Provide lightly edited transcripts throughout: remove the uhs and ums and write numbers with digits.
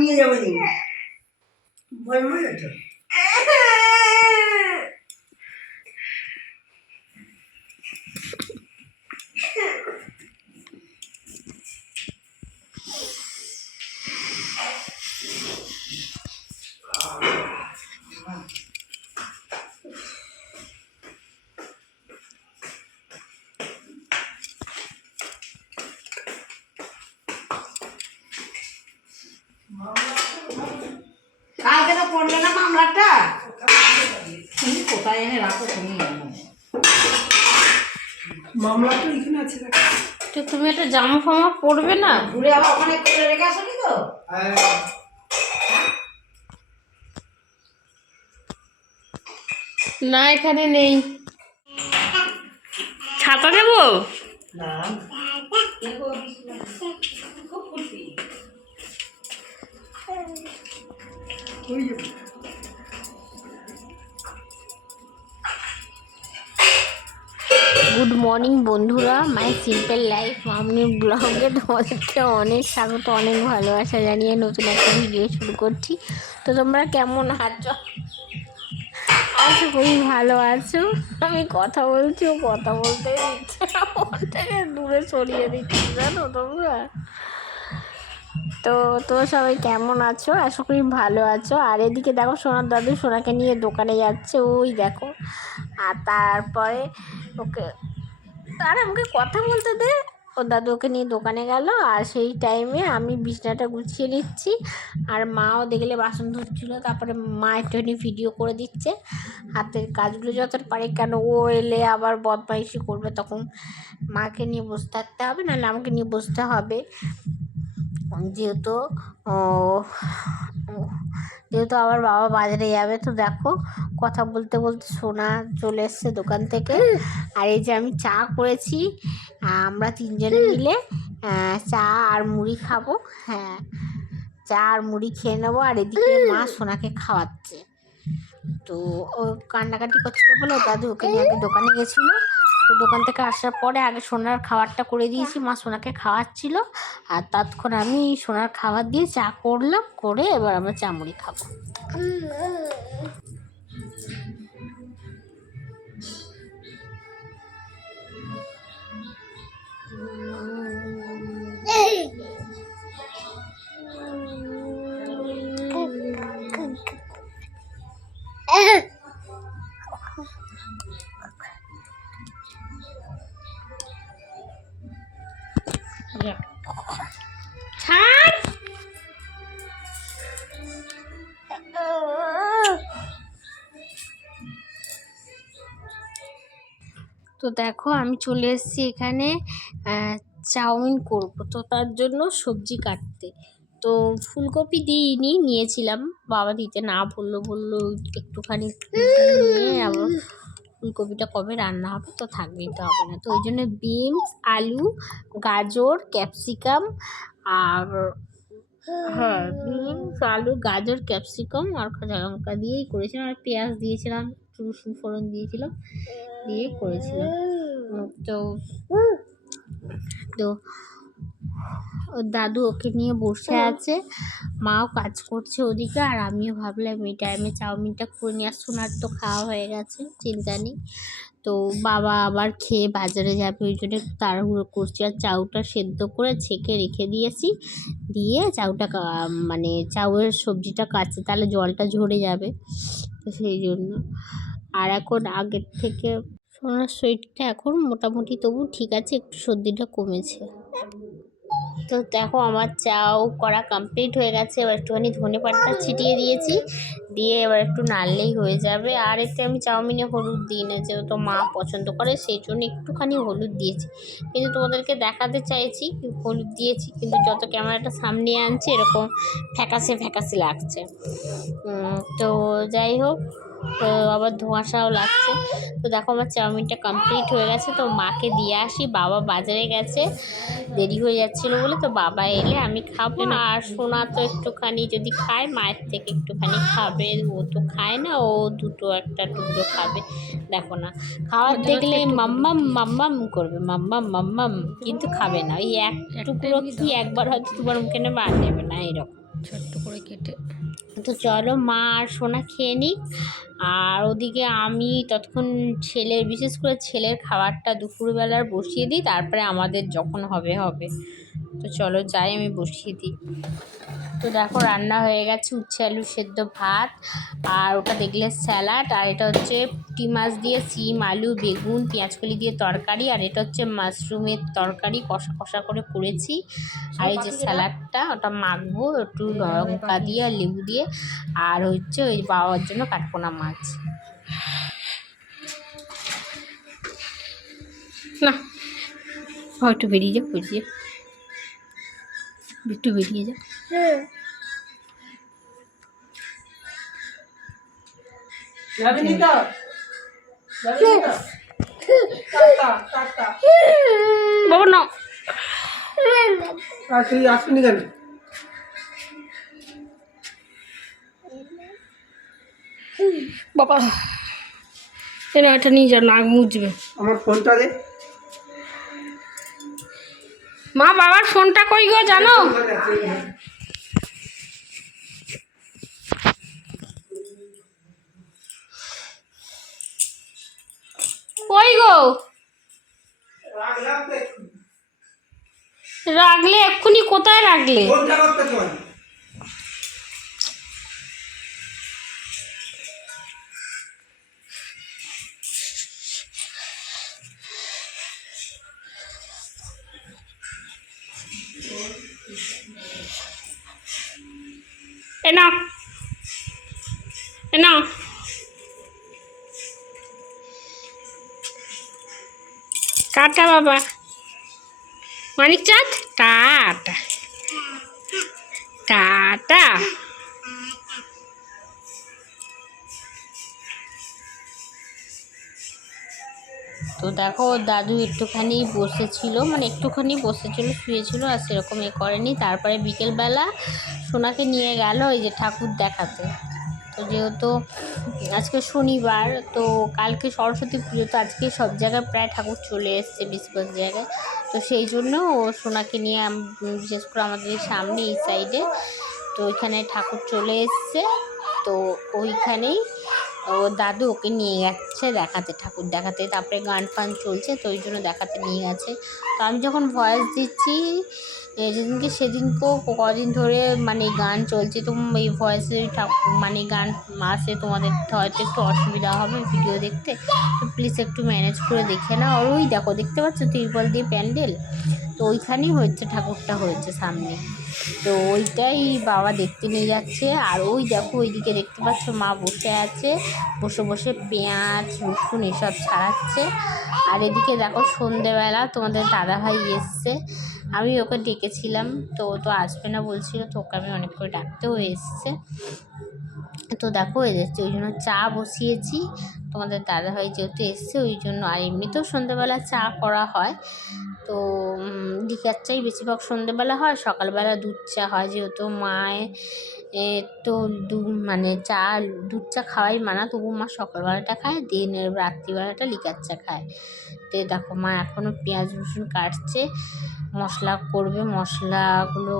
নিয়ে যাবো বলবো না তো। কালকে তো করলে না মামলাটা, তুমি কোথায় এনে রাখো তুমি? মামলা তো এখানে আছে। তো তুমি একটা জামা ফামা পরবে না? ঘুরে আবার ওখানে করে রেখে আসনি তো? না এখানে নেই। ছাতা দেবো? না খুব খুশি। গুড মর্নিং বন্ধুরা, মাই সিম্পল লাইফ মামনি ব্লগে তোমাদেরকে অনেক স্বাগত, অনেক ভালোবাসা জানিয়ে নতুন একটা ভিডিও শুরু করছি। তো তোমরা কেমন আছো? আশা করি ভালো আছো। আমি কথা বলছি, ও কথা বলতে দিচ্ছে না, ওর থেকে দূরে সরিয়ে দিচ্ছি, জানো তোমরা। তো তোমরা সবাই কেমন আছো? আশা করি ভালো আছো। আর এদিকে দেখো সোনার দাদু সোনাকে নিয়ে দোকানে যাচ্ছে, ওই দেখো। আর তারপরে ওকে, আরে আমাকে কথা বলতে দে। ওর দাদু ওকে নিয়ে দোকানে গেল, আর সেই টাইমে আমি বিছনাটা গুছিয়ে নিচ্ছি। আর মাও দেখলে বাসন ধুচ্ছিল, তারপরে মা একটুখানি ভিডিও করে দিচ্ছে হাতের কাজগুলো যত পারে। কেন ও এলে আবার বদমাইশি করবে, তখন মাকে নিয়ে বসে থাকতে হবে, নাহলে আমাকে নিয়ে বসতে হবে। যেহেতু যেহেতু আবার বাবা বাজারে যাবে। তো দেখো কথা বলতে বলতে সোনা চলে এসছে দোকান থেকে। আর এই যে আমি চা করেছি, আমরা তিনজনে মিলে চা আর মুড়ি খাবো। হ্যাঁ, চা আর মুড়ি খেয়ে নেবো। আর এদিকে মা সোনাকে খাওয়াচ্ছে। তো ও কান্নাকাটি করছিল বলে দাদু ওকে নিয়ে আগে দোকানে গেছিলো। তো দোকান থেকে আসার পরে আগে সোনার খাবারটা করে দিয়েছি, মা সোনাকে খাওয়াচ্ছিল। আর ততক্ষণ আমি সোনার খাবার দিয়ে চা করলাম, করে এবার আমরা চা মুড়ি খাবো। তো দেখো আমি চলে এসেছি এখানে চাউমিন করব। তো তার জন্য সবজি কাটতে, তো ফুলকপি দিইনি, নিয়েছিলাম, বাবা দিতে না বললো একটুখানি নিয়ে আবার ফুলকপিটা কবে রান্না হবে তো থাকবে, তো হবে না। তো ওই জন্য বিনস, আলু, গাজর, ক্যাপসিকাম আর হ্যাঁ বিনস, আলু, গাজর, ক্যাপসিকাম আর কাঁচা লঙ্কা দিয়েই করেছিলাম, আর পেঁয়াজ দিয়েছিলাম, রসুন ফোড়ন দিয়েছিলাম, দিয়ে করেছিলাম। তো তো ওর দাদু ওকে নিয়ে বসে আছে, মাও কাজ করছে ওদিকে, আর আমিও ভাবলাম এই টাইমে চাউমিনটা করে নিয়ে আসুন। আর তো খাওয়া হয়ে গেছে, চিন্তা নেই। তো বাবা আবার খেয়ে বাজারে যাবে, ওই জন্য তাড়াহুড়ো করছি। আর চাউটা সেদ্ধ করে ছেঁকে রেখে দিয়েছি, দিয়ে চাউটা মানে চাউয়ের সবজিটা কাটছে, তাহলে জলটা ঝরে যাবে, তো সেই জন্য। আর এখন আগের থেকে সোনার শরীরটা এখন মোটামুটি তবু ঠিক আছে, একটু সর্দিটা কমেছে। তো দেখো আমার চাও করা কমপ্লিট হয়ে গেছে। এবার একটুখানি ধনে পাতা ছিটিয়ে দিয়েছি, দিয়ে এবার একটু নাড়লেই হয়ে যাবে। আর এতে আমি চাউমিনে হলুদ দিই না, যেহেতু মা পছন্দ করে সেই জন্য একটুখানি হলুদ দিয়েছি। কিন্তু তোমাদেরকে দেখাতে চাইছি হলুদ দিয়েছি, কিন্তু যত ক্যামেরাটা সামনে আনছে এরকম ফ্যাকাসে ফ্যাকাসে লাগছে। তো যাই হোক, তো আবার ধোঁয়াশাও লাগছে। তো দেখো আমার চাউমিনটা কমপ্লিট হয়ে গেছে। তো মাকে দিয়ে আসি, বাবা বাজারে গেছে, দেরি হয়ে যাচ্ছিলো বলে। তো বাবা এলে আমি খাবো, আর সোনা তো একটুখানি যদি খায় মায়ের থেকে একটুখানি খাবে, ও তো খায় না, ও দুটো একটা টুকরো খাবে। দেখো না, খাওয়ার দেখলে মাম্মাম মাম্মাম করবে, মাম্মাম মাম্মাম, কিন্তু খাবে না। ওই এক টুকরো কি একবার হয়তো তোমার মুখে নেবে আর নেবে না, এরকম। ছোট্ট করে কেটে। তো চলো মা আর সোনা খেয়ে নিক, আর ওদিকে আমি ততক্ষণ ছেলের, বিশেষ করে ছেলের খাবারটা দুপুরবেলার বসিয়ে দিই, তারপরে আমাদের যখন হবে হবে। তো চলো যাই, আমি বসিয়ে দিই। তো দেখো রান্না হয়ে গেছে, উচ্ছে আলু সেদ্ধ ভাত, আর ওটা দেখলে স্যালাড, আর এটা হচ্ছে পুঁটি মাছ দিয়ে সিম আলু বেগুন পেঁয়াজকলি দিয়ে তরকারি, আর এটা হচ্ছে মাশরুমের তরকারি কষা কষা করে করেছি। আর এই যে স্যালাডটা ওটা মাখবো একটু লঙ্কা দিয়ে আর লেবু দিয়ে, আর হচ্ছে ওই বাবার জন্য কাঠপোনা মাছ। না একটু বেরিয়ে যা, বেরিয়ে একটু বেরিয়ে যা। যাবি তো? যাবি তো? Tata tata. বাবা না, আর তুই আসবি কেন? বাবা এরা এটা নিয়ে যা, নাক মুছবে। আমার ফোনটা দে। মা বাবার ফোনটা কই গো জানো? কই গো? রাখলাম তো একটু। রাখলে এক্ষুনি কোথায় রাখলে? ফোনটা করতে তোমার। এ না, এ না, টাটা বাবা মানিক চাঁদ, টাটা টাটা। তো দেখো ওর দাদু একটুখানি বসেছিল, মানে একটুখানি বসেছিল, শুয়েছিল, আর সেরকম এ করেনি। তারপরে বিকেলবেলা সোনাকে নিয়ে গেল এই যে ঠাকুর দেখাতে। তো যেহেতু আজকে শনিবার, তো কালকে সরস্বতী পুজো, তো আজকে সব জায়গায় প্রায় ঠাকুর চলে এসছে বেশিরভাগ জায়গায়। তো সেই জন্য ও সোনাকে নিয়ে বিশেষ করে আমাদের সামনে এই সাইডে, তো ওইখানে ঠাকুর চলে এসছে। তো ওইখানেই ও দাদু ওকে নিয়ে যাচ্ছে দেখাতে, ঠাকুর দেখাতে। তারপরে গান ফান চলছে, তো ওই জন্য দেখাতে নিয়ে গেছে। তো আমি যখন ভয়েস দিচ্ছি যেদিনকে সেদিনকেও কদিন ধরে মানে গান চলছে, তো এই ভয়েসে মানে গান আসে, তোমাদের হয়তো একটু অসুবিধা হবে ভিডিও দেখতে, তো প্লিজ একটু ম্যানেজ করে দেখে নাও। আর ওই দেখো, দেখতে পাচ্ছ তিরপল দিয়ে প্যান্ডেল, তো ওইখানেই হচ্ছে ঠাকুরটা হয়েছে সামনে। তো ওইটাই বাবা দেখতে নিয়ে যাচ্ছে। আর ওই দেখো ওইদিকে দেখতে পাচ্ছ মা বসে আছে, বসে বসে পেঁয়াজ রসুন এসব ছাড়াচ্ছে। আর এদিকে দেখো সন্ধেবেলা তোমাদের দাদাভাই এসছে, আমি ওকে ডেকেছিলাম, তো ও তো আসবে না বলছিল, তো ওকে আমি অনেক করে ডাকতেও এসছে। তো দেখো এসছে, ওই জন্য চা বসিয়েছি, তোমাদের দাদাভাই যেহেতু এসছে ওই জন্য। আর এমনিতেও সন্ধ্যেবেলা চা করা হয়, তো লিকার চাই বেশিরভাগ সন্ধ্যেবেলা হয়, সকালবেলা দুধ চা হয়, যেহেতু মায়ের তো মানে চা দুধ চা খাওয়াই মানা, তবু মা সকালবেলাটা খায়, দিনের রাত্রিবেলাটা লিকার চা খায়। তো দেখো মা এখনও পেঁয়াজ রসুন কাটছে, মশলা করবে, মশলাগুলো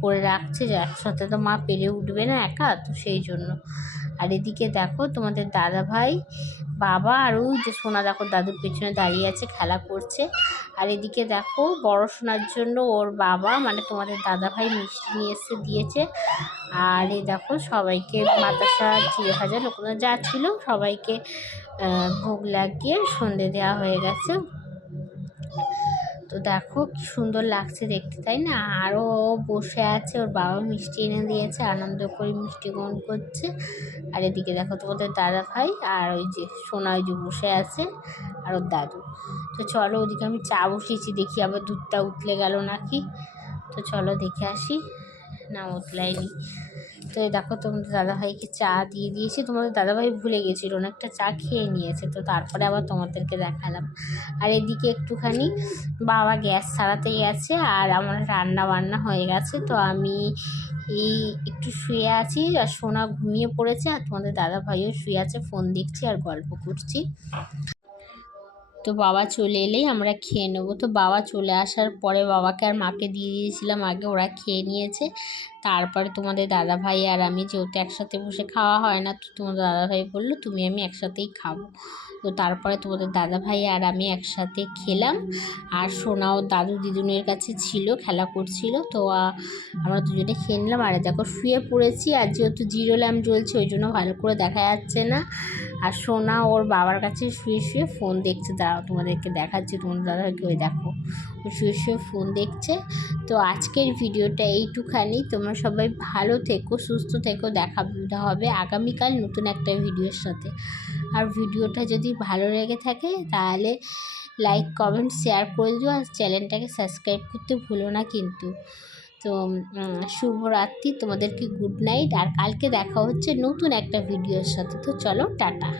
করে রাখছে, যে একসাথে তো মা পেরে উঠবে না একা, তো সেই জন্য। আর এদিকে দেখো তোমাদের দাদা ভাই বাবা আর ওই যে সোনা দেখো দাদুর পেছনে দাঁড়িয়ে আছে, খেলা করছে। আর এদিকে দেখো বড় সোনার জন্য ওর বাবা মানে তোমাদের দাদা ভাই মিষ্টি নিয়ে এসে দিয়েছে। আর এই দেখো সবাইকে বাতাসা চিড়ে ভাজা লোকরা যা ছিল সবাইকে ভোগ লাগিয়ে সন্ধে দেওয়া হয়ে গেছে। তো দেখো কি সুন্দর লাগছে দেখতে, তাই না? আরও বসে আছে, ওর বাবা মিষ্টি এনে দিয়েছে, আনন্দ করে মিষ্টি গ্রহণ করছে। আর এদিকে দেখো তোমাদের দাদা ভাই আর ওই যে সোনা ওই যে বসে আছে আর ওর দাদু। তো চলো ওদিকে আমি চা বসিয়েছি, দেখি আবার দুধটা উতলে গেল নাকি। তো চলো দেখে আসি, না উতলায়নি। তো এই দেখো তোমাদের দাদাভাইকে চা দিয়ে দিয়েছি, তোমাদের দাদাভাই ভুলে গেছিলো, অনেকটা চা খেয়ে নিয়েছে, তো তারপরে আবার তোমাদেরকে দেখালাম। আর এদিকে একটুখানি বাবা গ্যাস ছাড়াতে গেছে, আর আমার রান্না বান্না হয়ে গেছে। তো আমি এই একটু শুয়ে আছি, আর সোনা ঘুমিয়ে পড়েছে, আর তোমাদের দাদাভাইও শুয়ে আছে, ফোন দেখছি আর গল্প করছি। তো বাবা চলে এলেই আমরা খেয়ে নেবো। তো বাবা চলে আসার পরে বাবাকে আর মাকে দিয়ে দিয়েছিলাম আগে, ওরা খেয়ে নিয়েছে। তারপরে তোমাদের দাদাভাই আর আমি যেহেতু একসাথে বসে খাওয়া হয় না, তো তোমাদের দাদাভাই বললো তুমি আমি একসাথেই খাবো। তো তারপরে তোমাদের দাদাভাই আর আমি একসাথে খেলাম। আর সোনাও দাদু দিদুনের কাছে ছিল, খেলা করছিল। তো আমরা দুজনে খেয়ে নিলাম। আর দেখো শুয়ে পড়েছি, আর যেহেতু জিরো ল্যাম্প জ্বলছে ওই জন্য ভালো করে দেখা যাচ্ছে না। আর সোনা ওর বাবার কাছে শুয়ে শুয়ে ফোন দেখছে। দাঁড়াও তোমাদেরকে দেখাচ্ছি, তোমাদের দাদাভাইকে ওই দেখো ও শুয়ে শুয়ে ফোন দেখছে। তো আজকের ভিডিওটা এইটুখানি। তোমরা সবাই ভালো থেকো, সুস্থ থেকো। দেখা হবে আগামীকাল নতুন একটা ভিডিওর সাথে। আর ভিডিওটা যদি ভালো লেগে থাকে তাহলে লাইক কমেন্ট শেয়ার করে দিও, আর চ্যানেলটাকে সাবস্ক্রাইব করতে ভুলো না কিন্তু। তো শুভরাত্রি, তোমাদেরকে গুড নাইট। আর কালকে দেখা হচ্ছে নতুন একটা ভিডিওর সাথে। তো চলো টাটা।